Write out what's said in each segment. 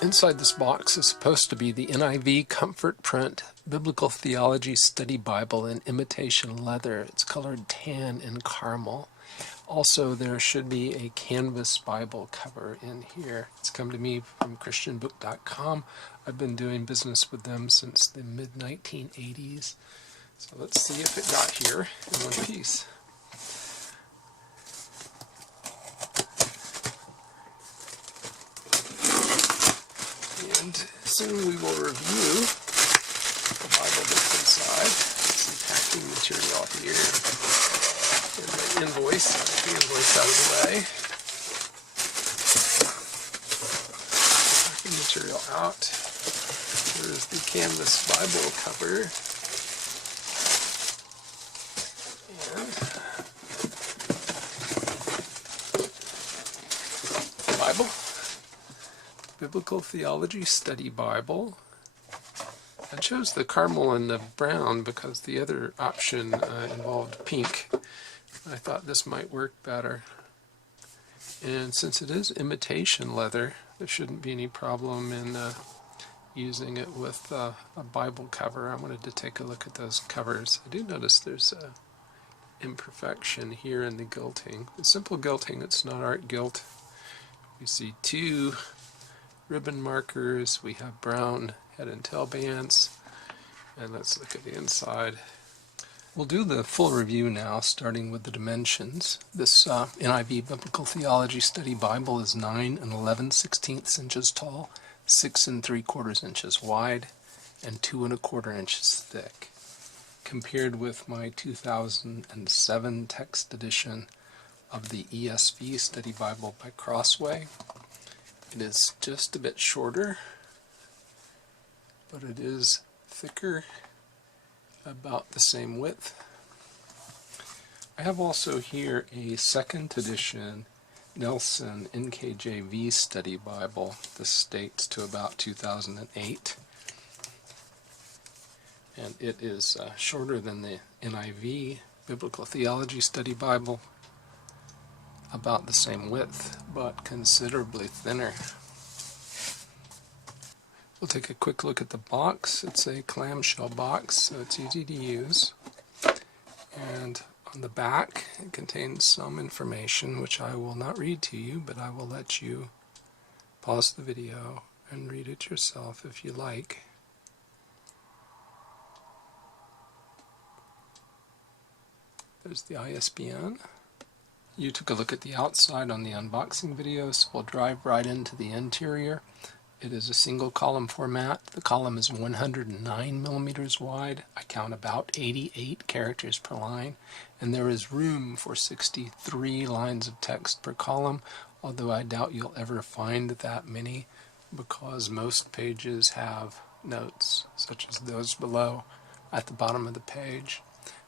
Inside this box is supposed to be the NIV Comfort Print Biblical Theology Study Bible in imitation leather. It's colored tan and caramel. Also, there should be a canvas Bible cover in here. It's come to me from christianbook.com. I've been doing business with them since the mid-1980s. So let's see if it got here in one piece. And soon we will review the Bible that's inside. Some packing material here. And the invoice. I'll get the invoice out of the way. Packing material out. Here's the canvas Bible cover. And Bible. Biblical Theology Study Bible. I chose the caramel and the brown because the other option involved pink. I thought this might work better. And since it is imitation leather, there shouldn't be any problem in using it with a Bible cover. I wanted to take a look at those covers. I do notice there's an imperfection here in the gilting. It's simple gilting, it's not art gilt. You see two ribbon markers, we have brown head and tail bands, and let's look at the inside. We'll do the full review now, starting with the dimensions. This NIV Biblical Theology Study Bible is 9 11/16 inches tall, 6 3/4 inches wide, and 2 1/4 inches thick. Compared with my 2007 text edition of the ESV Study Bible by Crossway, it is just a bit shorter, but it is thicker, about the same width. I have also here a second edition Nelson NKJV Study Bible. This dates to about 2008. And it is shorter than the NIV Biblical Theology Study Bible, about the same width, but considerably thinner. We'll take a quick look at the box. It's a clamshell box, so it's easy to use. And on the back, it contains some information which I will not read to you, but I will let you pause the video and read it yourself if you like. There's the ISBN. You took a look at the outside on the unboxing video, so we'll drive right into the interior. It is a single column format. The column is 109 millimeters wide. I count about 88 characters per line, and there is room for 63 lines of text per column, although I doubt you'll ever find that many because most pages have notes, such as those below at the bottom of the page.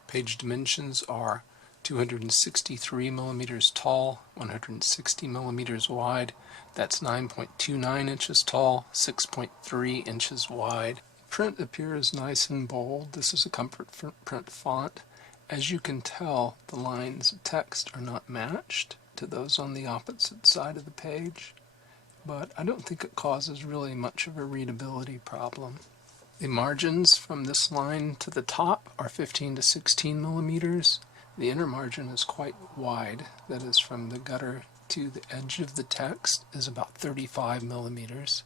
Page dimensions are 263 millimeters tall, 160 millimeters wide. That's 9.29 inches tall, 6.3 inches wide. Print appears nice and bold. This is a Comfort Print font. As you can tell, the lines of text are not matched to those on the opposite side of the page, but I don't think it causes really much of a readability problem. The margins from this line to the top are 15 to 16 millimeters. The inner margin is quite wide, that is from the gutter to the edge of the text is about 35 millimeters.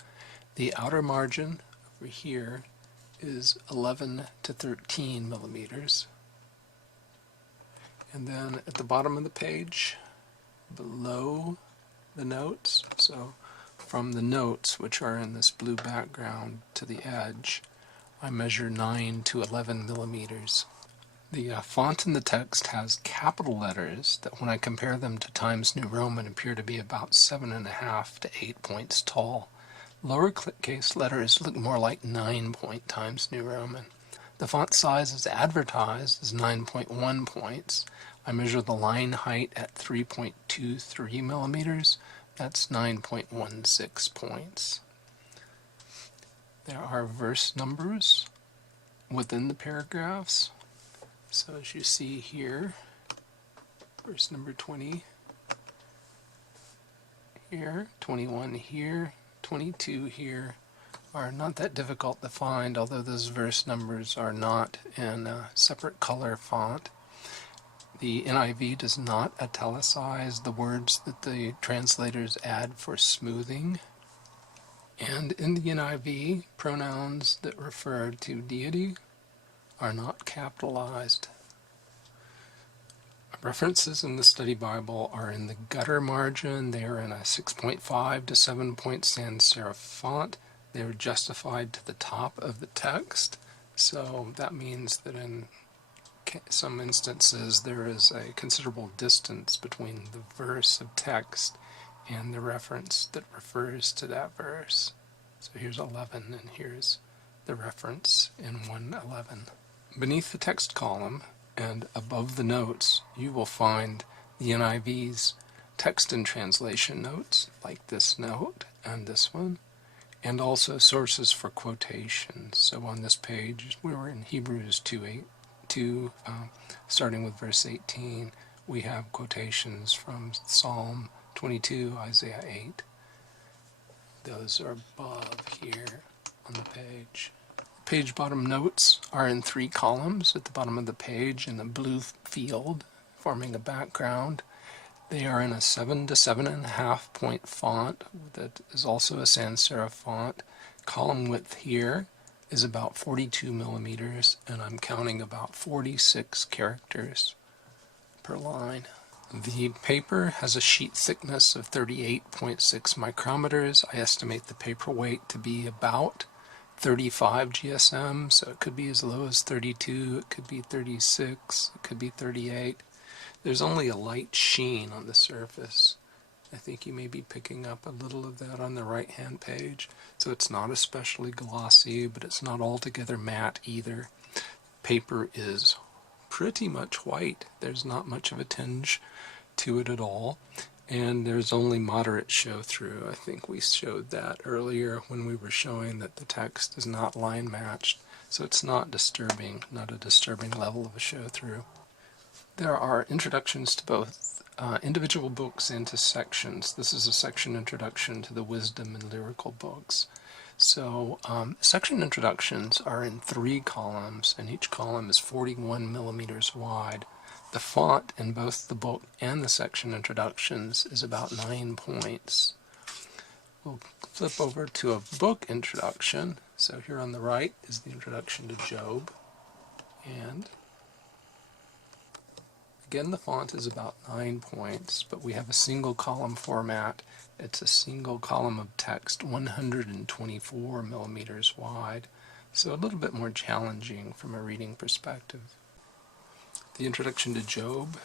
The outer margin over here is 11 to 13 millimeters. And then at the bottom of the page, below the notes, so from the notes, which are in this blue background, to the edge, I measure 9 to 11 millimeters. The font in the text has capital letters that, when I compare them to Times New Roman, appear to be about 7.5 to 8 points tall. Lowercase letters look more like 9-point Times New Roman. The font size is advertised as 9.1 points. I measure the line height at 3.23 millimeters. That's 9.16 points. There are verse numbers within the paragraphs. So as you see here, verse number 20 here, 21 here, 22 here are not that difficult to find, although those verse numbers are not in a separate color font. The NIV does not italicize the words that the translators add for smoothing. And in the NIV, pronouns that refer to deity are not capitalized. References in the Study Bible are in the gutter margin. They are in a 6.5 to 7 point sans serif font. They are justified to the top of the text. So that means that in some instances there is a considerable distance between the verse of text and the reference that refers to that verse. So here's 11 and here's the reference in 1:11. Beneath the text column and above the notes, you will find the NIV's text and translation notes, like this note and this one, and also sources for quotations. So on this page, we were in Hebrews 2, starting with verse 18, we have quotations from Psalm 22, Isaiah 8. Those are above here on the page. Page bottom notes are in 3 columns at the bottom of the page in the blue field, forming a background. They are in a 7 to 7.5 point font that is also a sans serif font. Column width here is about 42 millimeters, and I'm counting about 46 characters per line. The paper has a sheet thickness of 38.6 micrometers. I estimate the paper weight to be about 35 GSM, so it could be as low as 32, it could be 36, it could be 38. There's only a light sheen on the surface. I think you may be picking up a little of that on the right-hand page. So it's not especially glossy, but it's not altogether matte either. Paper is pretty much white. There's not much of a tinge to it at all. And there's only moderate show-through. I think we showed that earlier when we were showing that the text is not line-matched. So it's not disturbing, not a disturbing level of a show-through. There are introductions to both individual books and to sections. This is a section introduction to the wisdom and lyrical books. So section introductions are in 3 columns, and each column is 41 millimeters wide. The font in both the book and the section introductions is about 9 points. We'll flip over to a book introduction. So here on the right is the introduction to Job, and again, the font is about 9 points, but we have a single column format. It's a single column of text, 124 millimeters wide, so a little bit more challenging from a reading perspective. The introduction to Job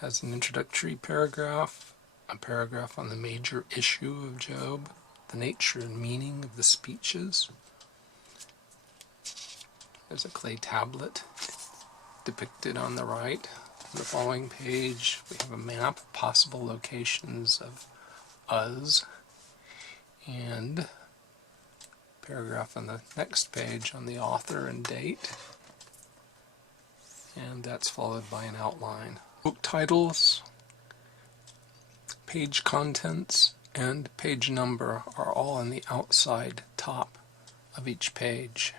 has an introductory paragraph, a paragraph on the major issue of Job, the nature and meaning of the speeches. There's a clay tablet depicted on the right. On the following page, we have a map of possible locations of Uz, and a paragraph on the next page on the author and date, and that's followed by an outline. Book titles, page contents, and page number are all on the outside top of each page.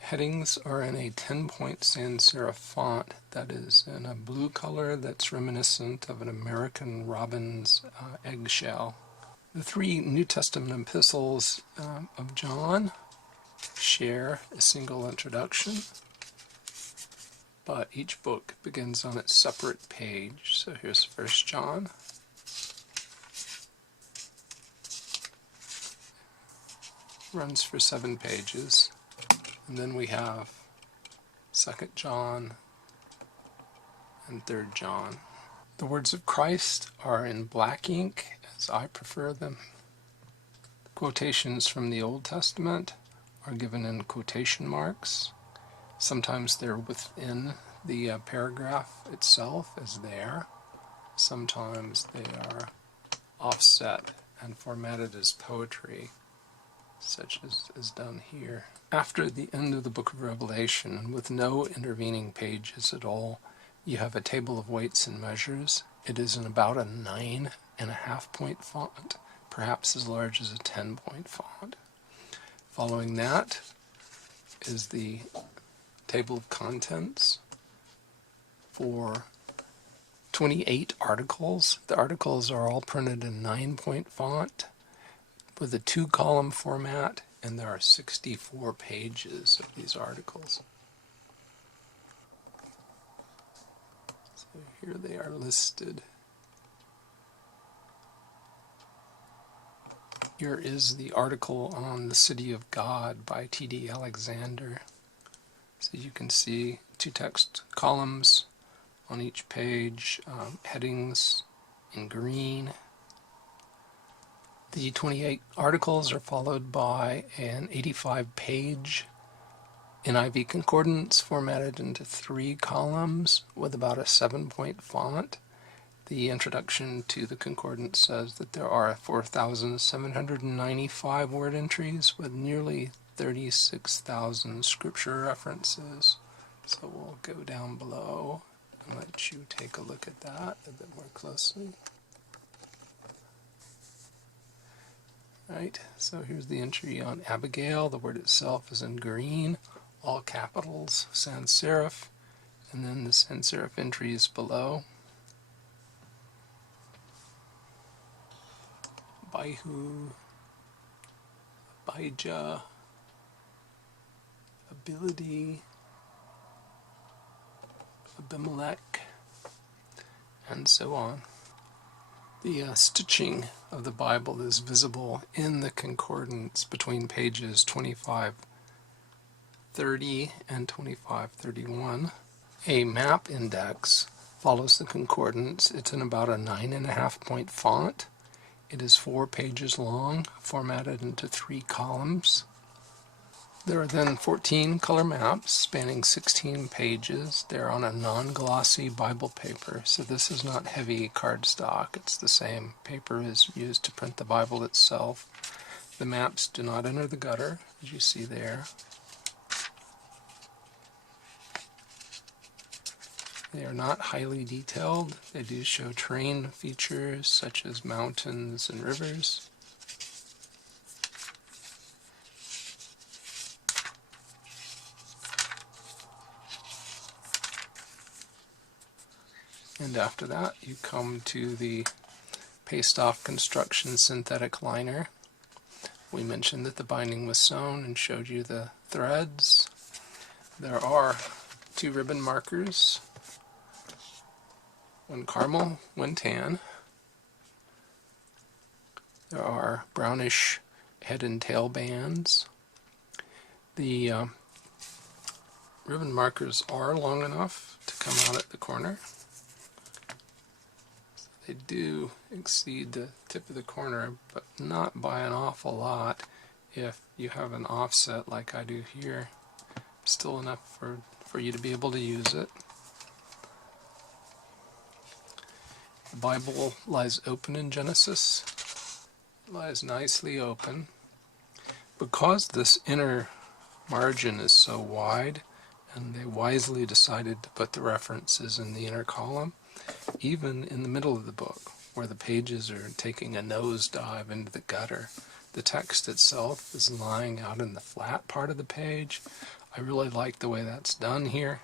Headings are in a 10-point sans serif font that is in a blue color that's reminiscent of an American robin's eggshell. The 3 New Testament epistles of John share a single introduction, but each book begins on its separate page. So here's 1 John. Runs for 7 pages. And then we have 2 John and 3 John. The words of Christ are in black ink, as I prefer them. Quotations from the Old Testament are given in quotation marks. Sometimes they're within the paragraph itself, as there. Sometimes they are offset and formatted as poetry, such as is done here. After the end of the book of Revelation, with no intervening pages at all, you have a table of weights and measures. It is in about a 9.5 point font perhaps as large as a 10-point font. Following that is the table of contents for 28 articles. The articles are all printed in 9-point font with a 2-column format, and there are 64 pages of these articles. So here they are listed. Here is the article on the City of God by T.D. Alexander. So you can see 2 text columns on each page, headings in green. The 28 articles are followed by an 85-page NIV concordance formatted into 3 columns with about a 7-point font. The introduction to the concordance says that there are 4,795 word entries with nearly 36,000 scripture references. So we'll go down below and let you take a look at that a bit more closely. Right, so here's the entry on Abigail. The word itself is in green, all capitals, sans serif, and then the sans serif entry is below. Baihu, Abijah, ability, Abimelech, and so on. The stitching of the Bible is visible in the concordance between pages 2530 and 2531. A map index follows the concordance. It's in about a 9.5-point font. It is 4 pages long, formatted into 3 columns. There are then 14 color maps spanning 16 pages. They're on a non-glossy Bible paper, so this is not heavy cardstock. It's the same paper as used to print the Bible itself. The maps do not enter the gutter, as you see there. They are not highly detailed. They do show terrain features such as mountains and rivers. And after that, you come to the paste-off construction synthetic liner. We mentioned that the binding was sewn and showed you the threads. There are 2 ribbon markers, one caramel, one tan. There are brownish head and tail bands. The ribbon markers are long enough to come out at the corner. They do exceed the tip of the corner, but not by an awful lot. If you have an offset like I do here, still enough for you to be able to use it. The Bible lies open in Genesis. It lies nicely open. Because this inner margin is so wide, and they wisely decided to put the references in the inner column, even in the middle of the book, where the pages are taking a nosedive into the gutter, the text itself is lying out in the flat part of the page. I really like the way that's done here.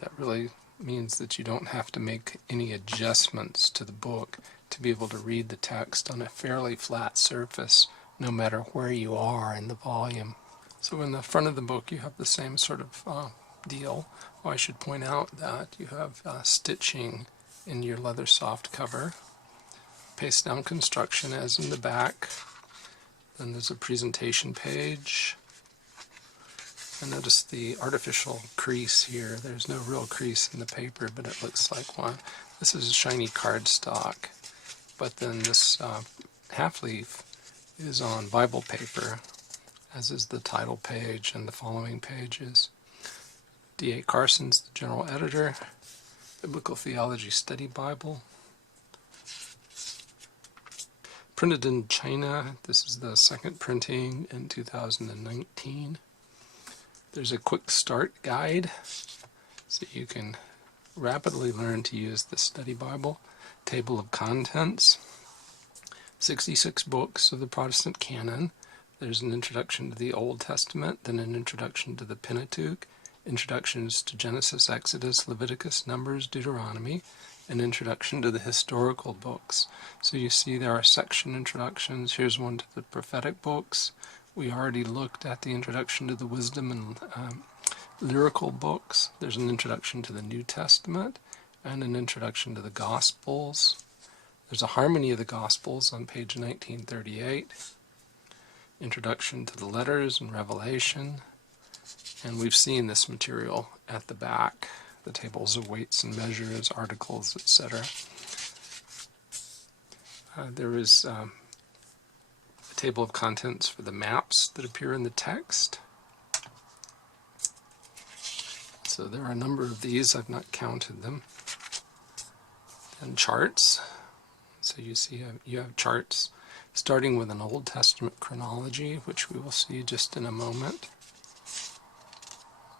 That really means that you don't have to make any adjustments to the book to be able to read the text on a fairly flat surface, no matter where you are in the volume. So in the front of the book you have the same sort of deal. I should point out that you have stitching in your leather soft cover, paste down construction as in the back, then there's a presentation page, and notice the artificial crease here. There's no real crease in the paper, but it looks like one. This is shiny cardstock, but then this half leaf is on Bible paper, as is the title page and the following pages. D.A. Carson's the general editor. Biblical Theology Study Bible. Printed in China. This is the second printing in 2019. There's a quick start guide so you can rapidly learn to use the Study Bible. Table of contents. 66 books of the Protestant canon. There's an introduction to the Old Testament, then an introduction to the Pentateuch, introductions to Genesis, Exodus, Leviticus, Numbers, Deuteronomy, an introduction to the historical books. So you see there are section introductions. Here's one to the prophetic books. We already looked at the introduction to the wisdom and lyrical books. There's an introduction to the New Testament and an introduction to the Gospels. There's a harmony of the Gospels on page 1938. Introduction to the letters and Revelation. And we've seen this material at the back, the tables of weights and measures, articles, etc. There is a table of contents for the maps that appear in the text. So there are a number of these, I've not counted them. And charts. So you see you have charts starting with an Old Testament chronology, which we will see just in a moment.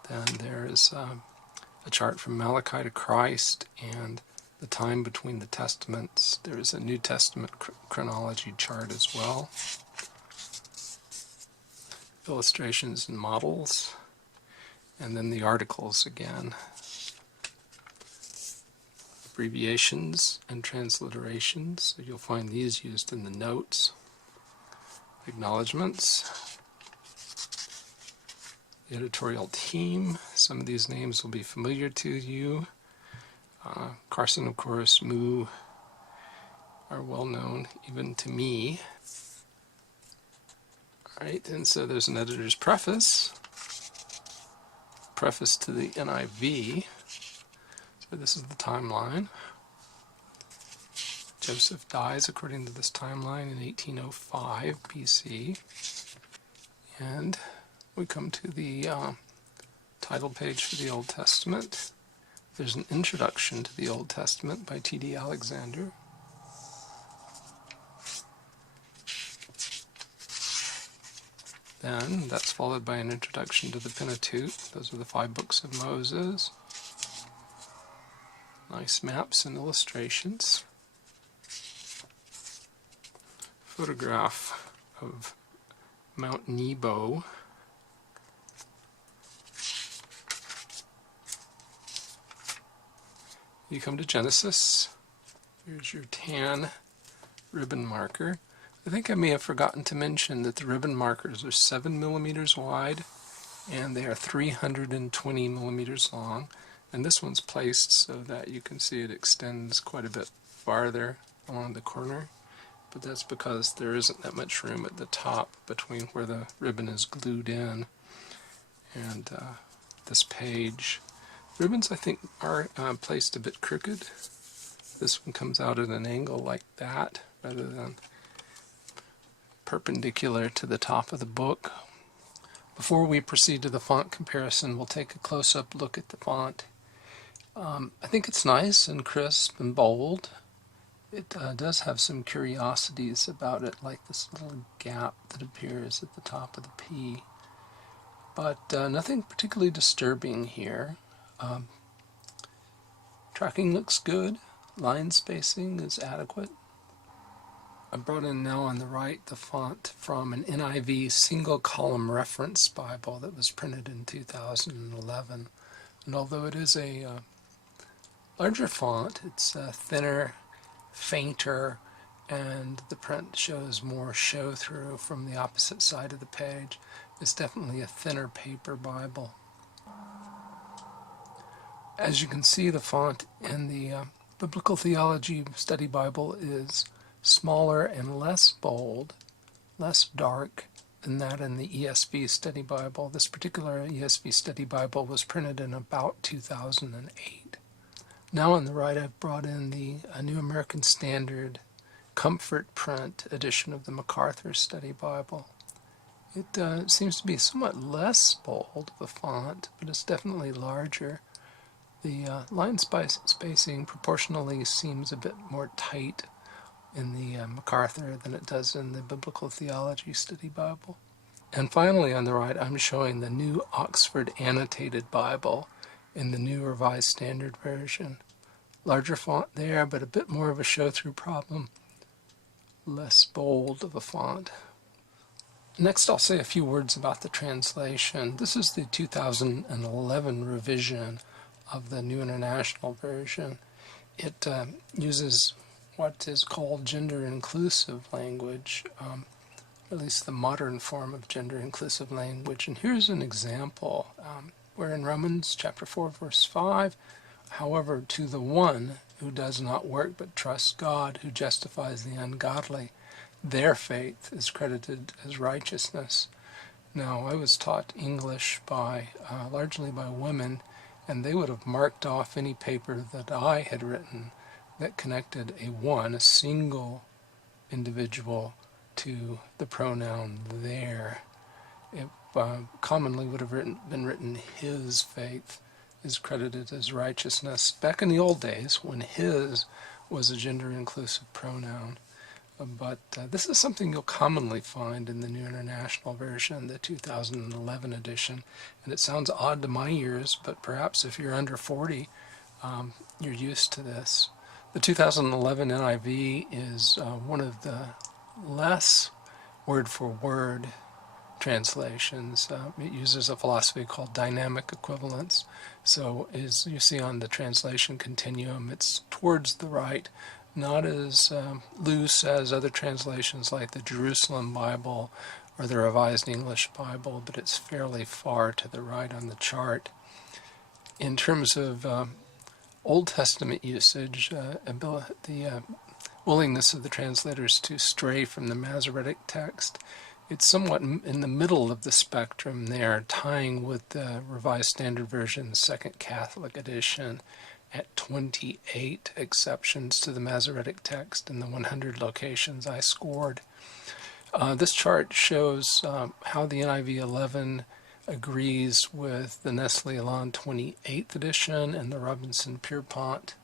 Then there is a chart from Malachi to Christ and the time between the Testaments. There is a New Testament chronology chart as well. Illustrations and models. And then the articles again. Abbreviations and transliterations. So you'll find these used in the notes. Acknowledgments. The editorial team. Some of these names will be familiar to you. Carson, of course, Moo are well known even to me. Alright, and so there's an editor's preface. Preface to the NIV. So this is the timeline. Joseph dies according to this timeline in 1805 BC. And we come to the title page for the Old Testament. There's an introduction to the Old Testament by T.D. Alexander. Then that's followed by an introduction to the Pentateuch. Those are the 5 books of Moses. Nice maps and illustrations. Photograph of Mount Nebo. You come to Genesis. Here's your tan ribbon marker. I think I may have forgotten to mention that the ribbon markers are 7 millimeters wide and they are 320 millimeters long. And this one's placed so that you can see it extends quite a bit farther along the corner. But that's because there isn't that much room at the top between where the ribbon is glued in and this page. Ribbons, I think, are placed a bit crooked. This one comes out at an angle like that rather than perpendicular to the top of the book. Before we proceed to the font comparison, we'll take a close-up look at the font. I think it's nice and crisp and bold. It does have some curiosities about it, like this little gap that appears at the top of the P. But nothing particularly disturbing here. Tracking looks good. Line spacing is adequate. I brought in now on the right the font from an NIV Single-Column Reference Bible that was printed in 2011. And although it is a larger font, it's thinner, fainter, and the print shows more show-through from the opposite side of the page. It's definitely a thinner paper Bible. As you can see, the font in the Biblical Theology Study Bible is smaller and less bold, less dark than that in the ESV Study Bible. This particular ESV Study Bible was printed in about 2008. Now on the right, I've brought in the New American Standard Comfort Print edition of the MacArthur Study Bible. It seems to be somewhat less bold of a font, but it's definitely larger. The line spacing proportionally seems a bit more tight in the MacArthur than it does in the Biblical Theology Study Bible. And finally on the right, I'm showing the New Oxford Annotated Bible in the New Revised Standard Version. Larger font there, but a bit more of a show-through problem. less bold of a font. Next, I'll say a few words about the translation. This is the 2011 revision of the New International Version. It uses what is called gender-inclusive language, at least the modern form of gender-inclusive language. And here's an example where in Romans chapter 4, verse 5, however, to the one who does not work but trusts God, who justifies the ungodly, their faith is credited as righteousness. Now, I was taught English by largely by women, and they would have marked off any paper that I had written that connected a single individual to the pronoun their. It commonly would have been written his faith is credited as righteousness. Back in the old days when his was a gender-inclusive pronoun. But this is something you'll commonly find in the New International Version, the 2011 edition. And it sounds odd to my ears, but perhaps if you're under 40, you're used to this. The 2011 NIV is one of the less word-for-word translations. It uses a philosophy called dynamic equivalence. So as you see on the translation continuum, it's towards the right, not as loose as other translations like the Jerusalem Bible or the Revised English Bible, but it's fairly far to the right on the chart. In terms of Old Testament usage, the willingness of the translators to stray from the Masoretic Text, it's somewhat in the middle of the spectrum there, tying with the Revised Standard Version, Second Catholic Edition, at 28 exceptions to the Masoretic Text in the 100 locations I scored. This chart shows how the NIV 11 agrees with the Nestle-Aland 28th edition and the Robinson-Pierpont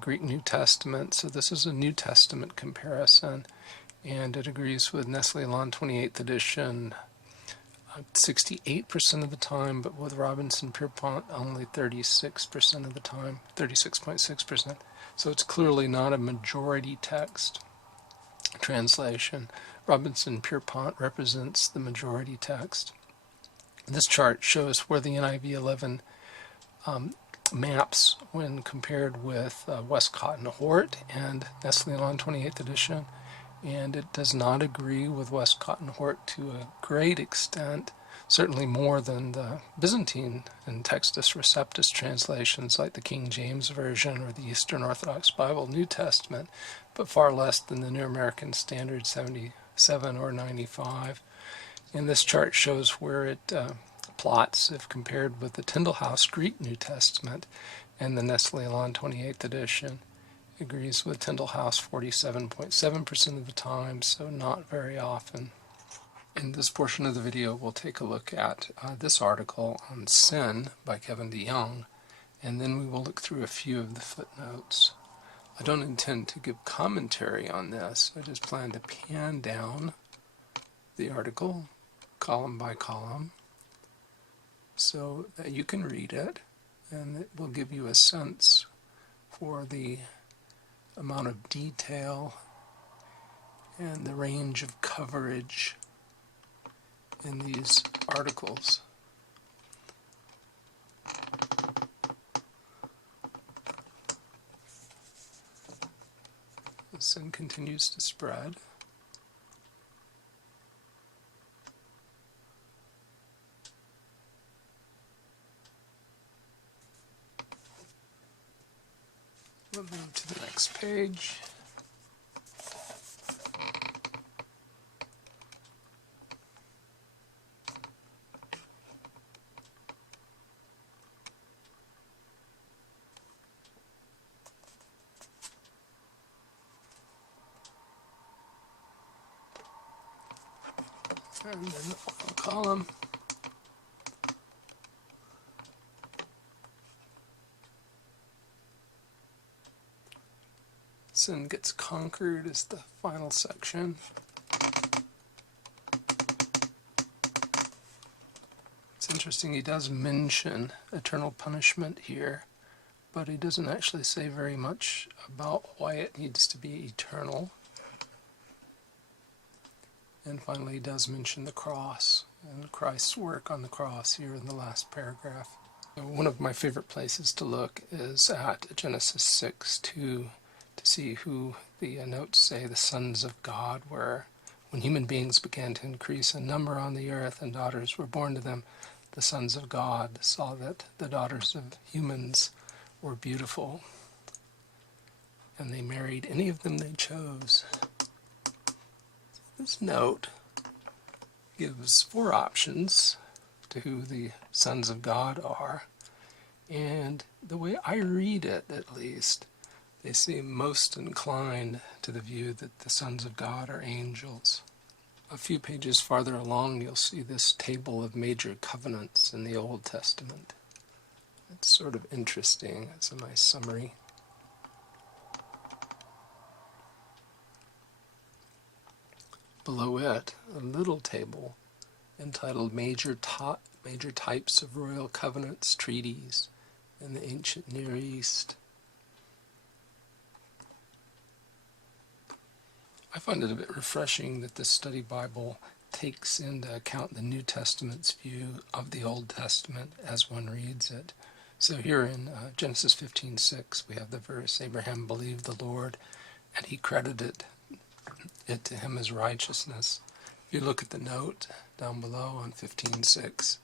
Greek New Testament. So this is a New Testament comparison, and it agrees with Nestle-Aland 28th edition 68% of the time, but with Robinson-Pierpont only 36% of the time, 36.6%. So it's clearly not a majority text translation. Robinson-Pierpont represents the majority text. This chart shows where the NIV 11 maps when compared with Westcott and Hort and Nestle-Aland 28th edition. And it does not agree with Westcott and Hort to a great extent, certainly more than the Byzantine and Textus Receptus translations like the King James Version or the Eastern Orthodox Bible New Testament, but far less than the New American Standard 77 or 95. And this chart shows where it plots if compared with the Tyndale House Greek New Testament and the Nestle-Aland 28th edition. Agrees with Tyndale House 47.7% of the time, so not very often. In this portion of the video, we'll take a look at this article on sin by Kevin DeYoung, and then we will look through a few of the footnotes. I don't intend to give commentary on this. I just plan to pan down the article column by column so that you can read it, and it will give you a sense for the amount of detail and the range of coverage in these articles. The sin continues to spread. We'll move to the next page. And then the final column. Sin gets conquered is the final section. It's interesting, he does mention eternal punishment here, but he doesn't actually say very much about why it needs to be eternal. And finally, he does mention the cross and Christ's work on the cross here in the last paragraph. One of my favorite places to look is at Genesis 6:2 to see who the notes say the sons of God were. When human beings began to increase in number on the earth and daughters were born to them, the sons of God saw that the daughters of humans were beautiful, and they married any of them they chose. This note gives 4 options to who the sons of God are, and the way I read it, at least, they seem most inclined to the view that the sons of God are angels. A few pages farther along, you'll see this table of major covenants in the Old Testament. It's sort of interesting. It's a nice summary. Below it, a little table entitled Major Types of Royal Covenants, Treaties in the Ancient Near East. I find it a bit refreshing that this study Bible takes into account the New Testament's view of the Old Testament as one reads it. So here in Genesis 15:6, we have the verse, Abraham believed the Lord, and he credited it to him as righteousness. If you look at the note down below on 15:6,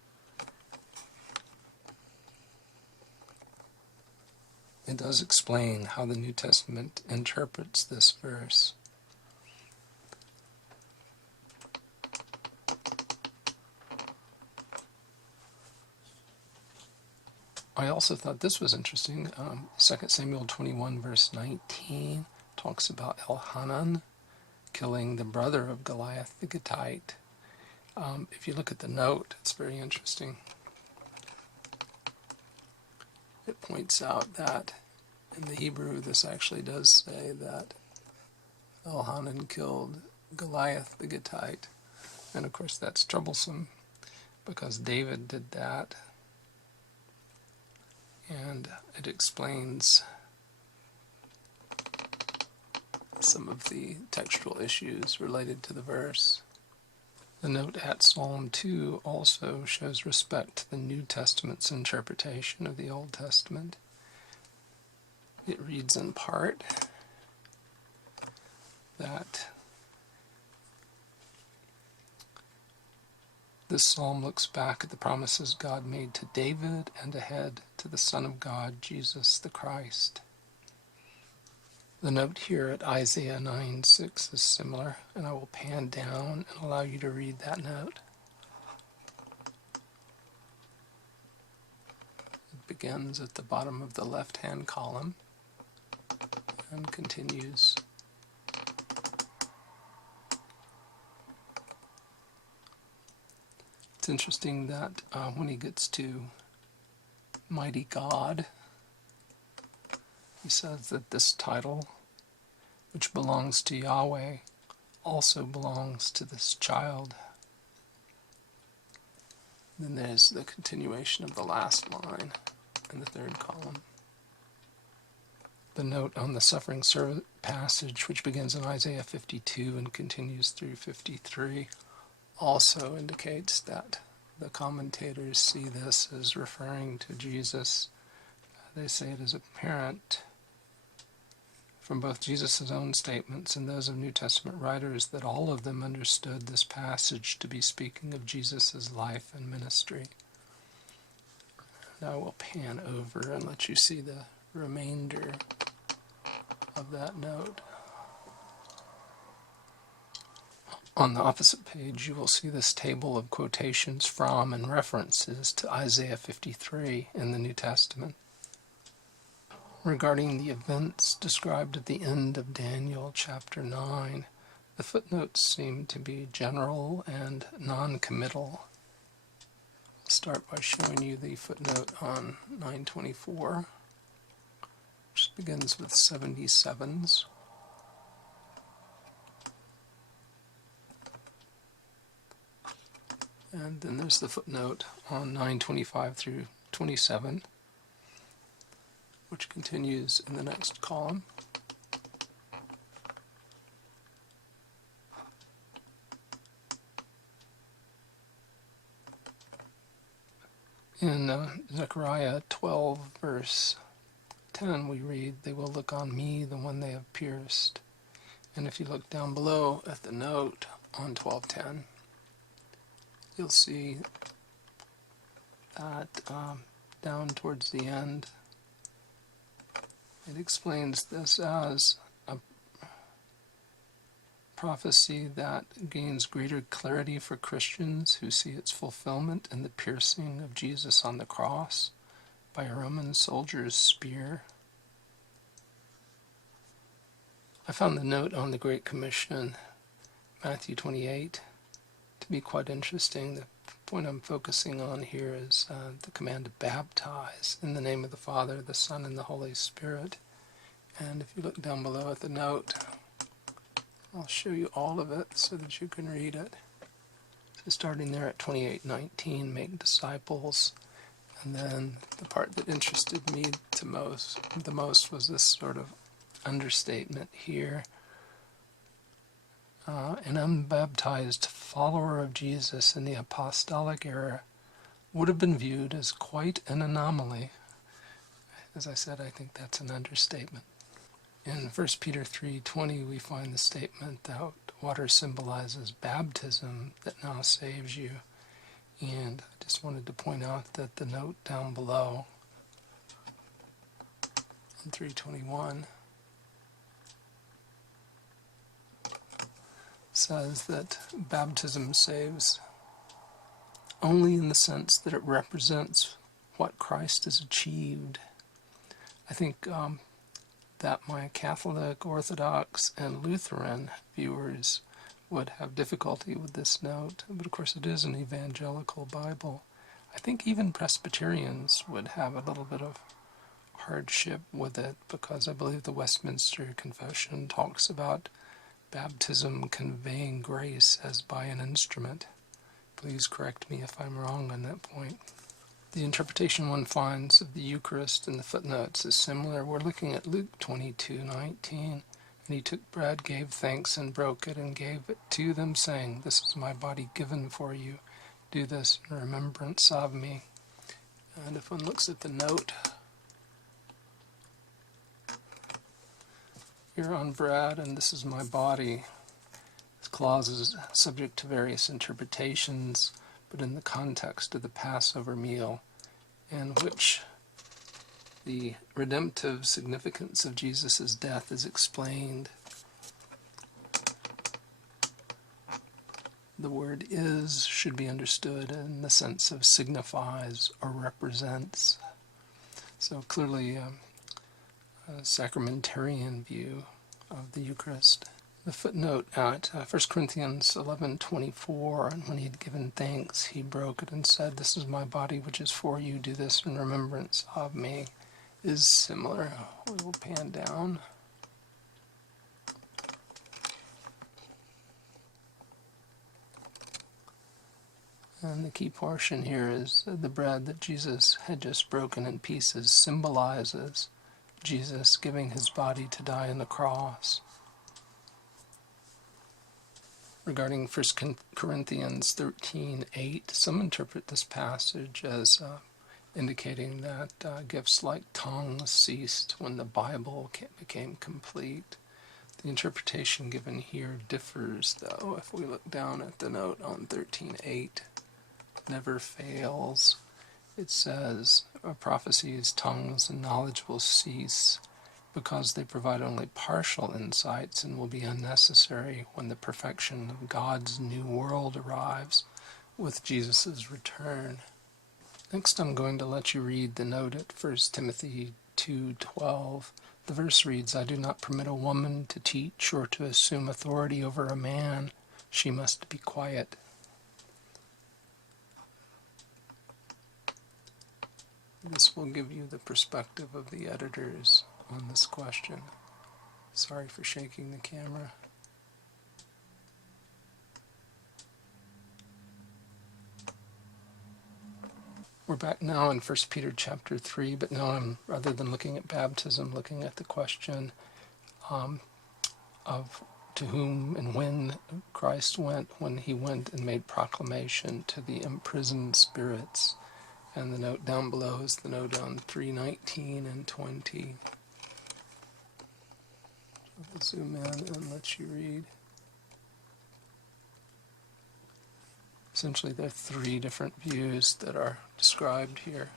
it does explain how the New Testament interprets this verse. I also thought this was interesting. 2 Samuel 21 verse 19 talks about Elhanan killing the brother of Goliath the Gittite. If you look at the note, it's very interesting. It points out that in the Hebrew, this actually does say that Elhanan killed Goliath the Gittite. And of course that's troublesome because David did that. And it explains some of the textual issues related to the verse. The note at Psalm 2 also shows respect to the New Testament's interpretation of the Old Testament. It reads in part that this psalm looks back at the promises God made to David and ahead to the Son of God, Jesus the Christ. The note here at Isaiah 9:6 is similar, and I will pan down and allow you to read that note. It begins at the bottom of the left-hand column and continues. It's interesting that when he gets to Mighty God, he says that this title, which belongs to Yahweh, also belongs to this child. Then there's the continuation of the last line in the third column. The note on the suffering servant passage, which begins in Isaiah 52 and continues through 53, also indicates that the commentators see this as referring to Jesus. They say it is apparent from both Jesus' own statements and those of New Testament writers that all of them understood this passage to be speaking of Jesus' life and ministry. Now we'll pan over and let you see the remainder of that note. On the opposite page, you will see this table of quotations from and references to Isaiah 53 in the New Testament. Regarding the events described at the end of Daniel chapter 9, the footnotes seem to be general and non-committal. I'll start by showing you the footnote on 924, which begins with 77s. And then there's the footnote on 925 through 27, which continues in the next column. In Zechariah 12, verse 10, we read, "They will look on me, the one they have pierced." And if you look down below at the note on 12:10, you'll see that down towards the end, it explains this as a prophecy that gains greater clarity for Christians who see its fulfillment in the piercing of Jesus on the cross by a Roman soldier's spear. I found the note on the Great Commission, Matthew 28, to be quite interesting. The point I'm focusing on here is the command to baptize in the name of the Father, the Son, and the Holy Spirit. And if you look down below at the note, I'll show you all of it so that you can read it. So starting there at 28:19, make disciples. And then the part that interested me the most was this sort of understatement here. An unbaptized follower of Jesus in the apostolic era would have been viewed as quite an anomaly. As I said, I think that's an understatement. In 1 Peter 3:20, we find the statement that water symbolizes baptism that now saves you. And I just wanted to point out that the note down below on 3:21 says that baptism saves only in the sense that it represents what Christ has achieved. I think that my Catholic, Orthodox, and Lutheran viewers would have difficulty with this note, but of course it is an evangelical Bible. I think even Presbyterians would have a little bit of hardship with it, because I believe the Westminster Confession talks about baptism conveying grace as by an instrument. Please correct me if I'm wrong on that point. The interpretation one finds of the Eucharist in the footnotes is similar. We're looking at Luke 22:19. And he took bread, gave thanks, and broke it, and gave it to them, saying, "This is my body given for you. Do this in remembrance of me." And if one looks at the note here on bread, and "this is my body," this clause is subject to various interpretations, but in the context of the Passover meal, in which the redemptive significance of Jesus' death is explained, the word "is" should be understood in the sense of signifies or represents. So clearly a sacramentarian view of the Eucharist. The footnote at 1 Corinthians 11:24, and when he had given thanks, he broke it and said, "This is my body which is for you. Do this in remembrance of me," is similar. We will pan down. And the key portion here is the bread that Jesus had just broken in pieces symbolizes Jesus giving his body to die on the cross. Regarding 1 Corinthians 13:8, some interpret this passage as indicating that gifts like tongues ceased when the Bible became complete. The interpretation given here differs, though. If we look down at the note on 13:8, never fails. It says, prophecies, tongues, and knowledge will cease because they provide only partial insights and will be unnecessary when the perfection of God's new world arrives with Jesus' return. Next, I'm going to let you read the note at 1 Timothy 2:12. The verse reads, "I do not permit a woman to teach or to assume authority over a man. She must be quiet." This will give you the perspective of the editors on this question. Sorry for shaking the camera. We're back now in 1 Peter chapter 3, but now I'm, rather than looking at baptism, looking at the question of to whom and when Christ went when he went and made proclamation to the imprisoned spirits. And the note down below is the note on 319 and 20. I'll zoom in and let you read. Essentially, there are three different views that are described here.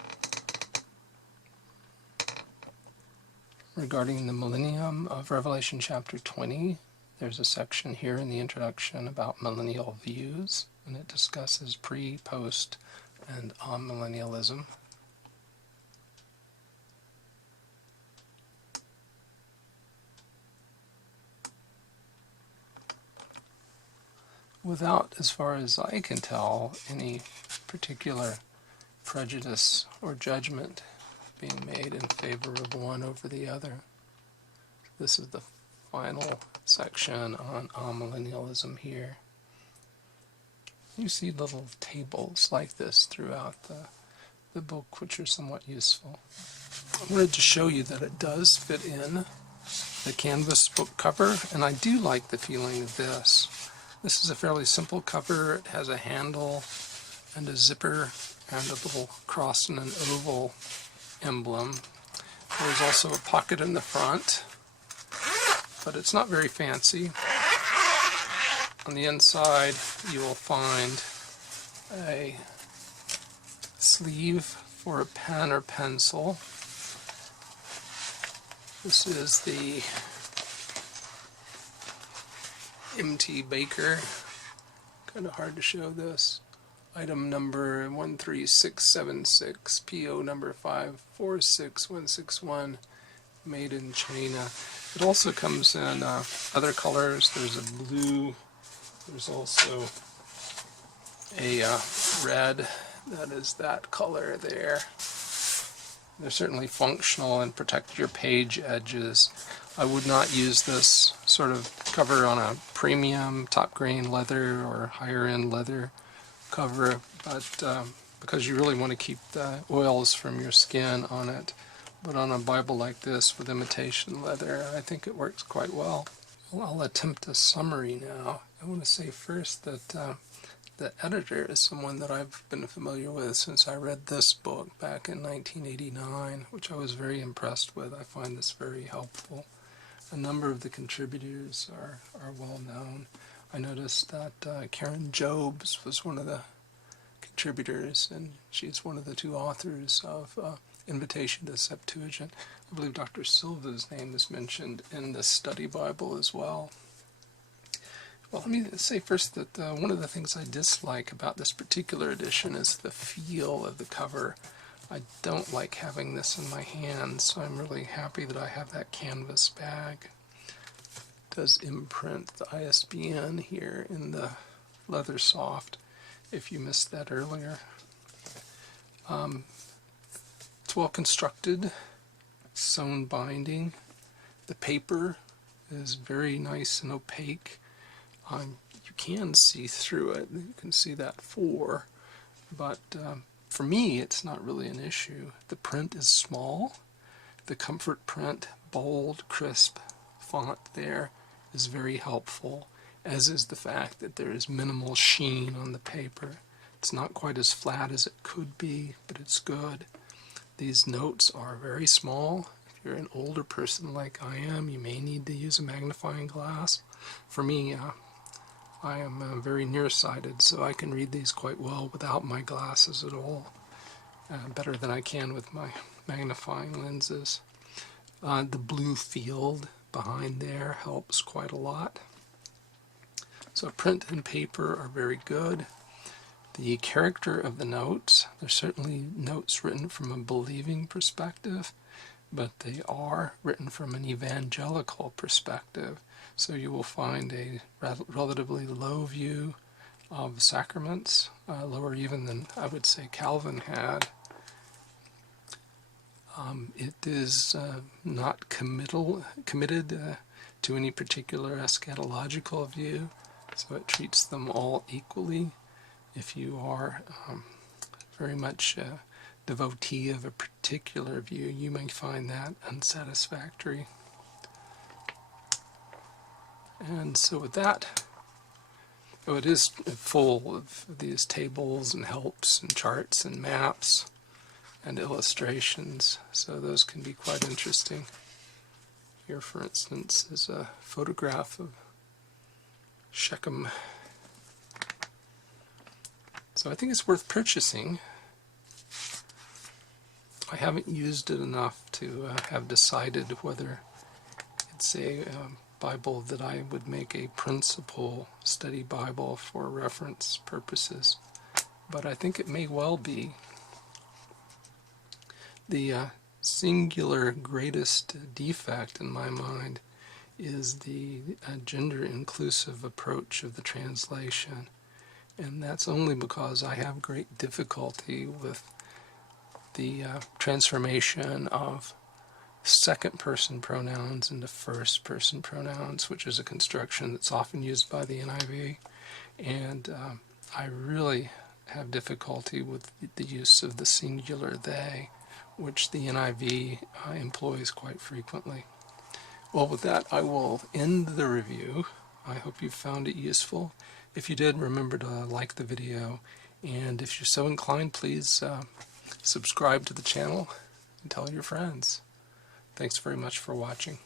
Regarding the millennium of Revelation chapter 20, there's a section here in the introduction about millennial views, and it discusses pre, post, and amillennialism. Without, as far as I can tell, any particular prejudice or judgment being made in favor of one over the other. This is the final section on amillennialism here. You see little tables like this throughout the book, which are somewhat useful. I wanted to show you that it does fit in the canvas book cover, and I do like the feeling of this. This is a fairly simple cover. It has a handle and a zipper and a little cross and an oval emblem. There's also a pocket in the front, but it's not very fancy. On the inside, you will find a sleeve for a pen or pencil. This is the M.T. Baker, kind of hard to show this, item number 13676, PO number 546161, made in China. It also comes in other colors. There's a blue, there's also a red, that is that color there. They're certainly functional and protect your page edges. I would not use this sort of cover on a premium top grain leather or higher end leather cover, but because you really want to keep the oils from your skin on it. But on a Bible like this with imitation leather, I think it works quite well. Well, I'll attempt a summary now. I want to say first that the editor is someone that I've been familiar with since I read this book back in 1989, which I was very impressed with. I find this very helpful. A number of the contributors are well known. I noticed that Karen Jobes was one of the contributors, and she's one of the two authors of Invitation to the Septuagint. I believe Dr. Silva's name is mentioned in the Study Bible as well. Well, let me say first that one of the things I dislike about this particular edition is the feel of the cover. I don't like having this in my hands, so I'm really happy that I have that canvas bag. It does imprint the ISBN here in the leather soft, if you missed that earlier. It's well constructed, sewn binding. The paper is very nice and opaque. You can see through it. You can see that but for me, it's not really an issue. The print is small. The comfort print, bold, crisp font there is very helpful, as is the fact that there is minimal sheen on the paper. It's not quite as flat as it could be, but it's good. These notes are very small. If you're an older person like I am, you may need to use a magnifying glass. For me, I am very nearsighted, so I can read these quite well without my glasses at all, better than I can with my magnifying lenses. The blue field behind there helps quite a lot. So print and paper are very good. The character of the notes, they're certainly notes written from a believing perspective, but they are written from an evangelical perspective. So you will find a relatively low view of sacraments, lower even than I would say Calvin had. It is not committed to any particular eschatological view, so it treats them all equally. If you are very much a devotee of a particular view, you may find that unsatisfactory. And so with that, it is full of these tables and helps and charts and maps. and illustrations, so those can be quite interesting. Here, for instance, is a photograph of Shechem. So I think it's worth purchasing. I haven't used it enough to have decided whether it's a Bible that I would make a principal study Bible for reference purposes, but I think it may well be. The singular greatest defect in my mind is the gender-inclusive approach of the translation, and that's only because I have great difficulty with the transformation of second-person pronouns into first-person pronouns, which is a construction that's often used by the NIV, and I really have difficulty with the use of the singular they, which the NIV employs quite frequently. Well, with that, I will end the review. I hope you found it useful. If you did, remember to like the video, and if you're so inclined, please subscribe to the channel and tell your friends. Thanks very much for watching.